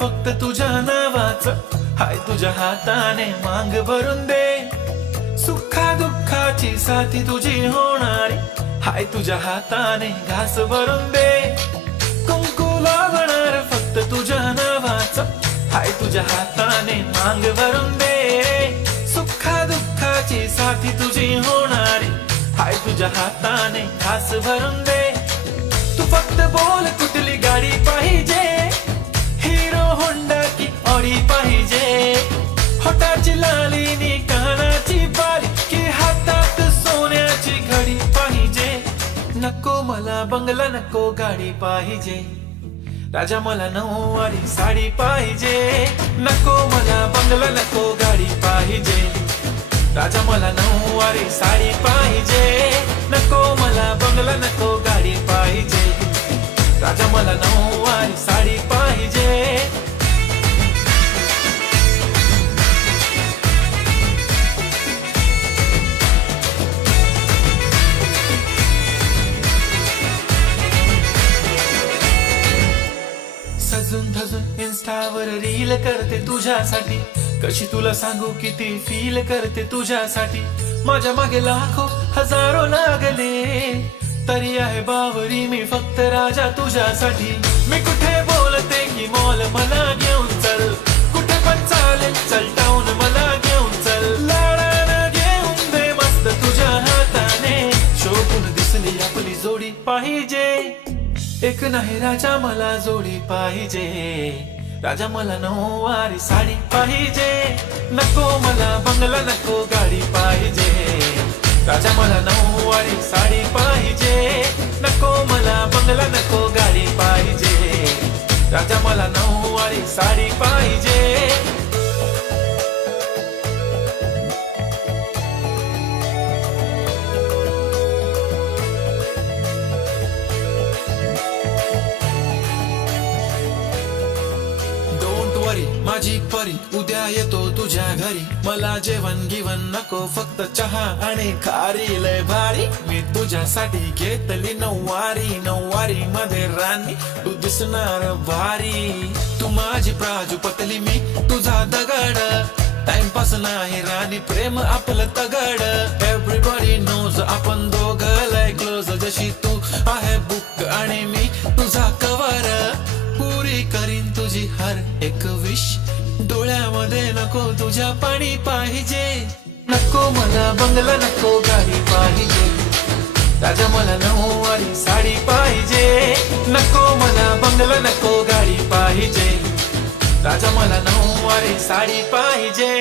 फक्त तुझ्या नावाचं, हाय तुझ्या हाताने मांग भरून दे, सुखा दुःखाची साथी तुझी होणारी, हाय तुझ्या हाताने घास भरून दे, कुंकू लावणार फक्त तुझ्या नावाचं, हाय तुझ्या हाताने मांग भरून दे, सुखा दुःखाची साथी तुझी होणारी, हाय तुझ्या हाताने घास भरून दे. तू फक्त बोल कुठली गाडी पाहिजे, हिरो होंडा की ऑडी पाहिजे, होटाची लाली नी कानाची बाली की हातात सोन्याची घडी पाहिजे. नको मला बंगला नको गाडी पाहिजे, राजा मला नऊवारी साडी पाहिजे. नको मला बंगला नको गाडी पाहिजे, राजा मला नऊवारी साडी पाहिजे. नको मला बंगला नको गाडी पाहिजे, राजा मला नऊवारी साडी पाहिजे. सजून धजून इन्स्टावर रील करते तुझ्यासाठी, कशी तुला सांगू किती फील करते तुझ्यासाठी. माझ्या मागे लाखो हजारो लागले, तरी आहे बावरी मी फक्त राजा तुझ्यासाठी. मी कुठे बोलते की मॉल मला घेऊन चल, कुठे पण चालेल चल टाऊन मला घेऊन चल, लाडानं घेऊन दे मस्त तुझ्या हाताने, शोभून दिसली आपली जोडी पाहिजे. एक नाही राजा मला जोडी पाहिजे, राजा मला नऊवारी साडी पाहिजे. नको मला बंगला नको गाडी पाहिजे, राजा मला नऊवारी साडी पाहिजे. नको मला बंगला नको गाडी पाहिजे, राजा मला नऊवारी साडी पाहिजे. माझी परी उद्या येतो तुझ्या घरी, मला जेवण गिवण नको फक्त चहा आणि खारी लय भारी. मी तुझ्यासाठी घेतली नऊवारी, नऊवारी मध्ये राणी तू दिसणार भारी. तू माझी प्राजूपतली मी तुझा दगड, टाइमपास नाही राणी प्रेम आपलं तगड. एव्हरीबडी नोज आपण दोघं लय क्लोज, जशी तू आहे बुक आणि मी तुझा कवर. पुरी करीन तुझी हर एक विश, डोळ्यामध्ये नको तुझ्या पाणी पाहिजे. नको मला बंगला नको गाडी पाहिजे, राजा मला नऊवारी साडी पाहिजे. नको मला बंगला नको गाडी पाहिजे, राजा मला नऊवारी साडी पाहिजे.